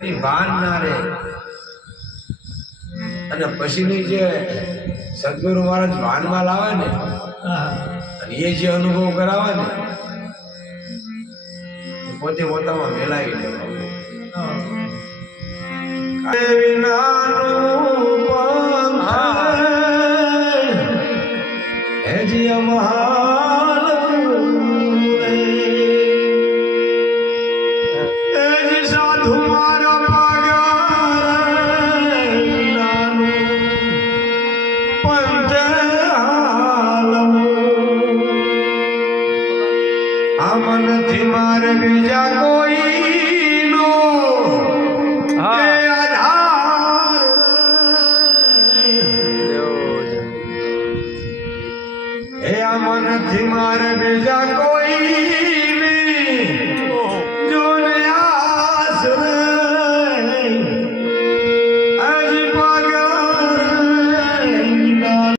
ભાન ના રહે અને પછીની જે સદગુરુ મહારાજ ભાનમાં લાવે ને અને એ જે અનુભવ કરાવે ને પોતે પોતામાં મેલાવી લે વિના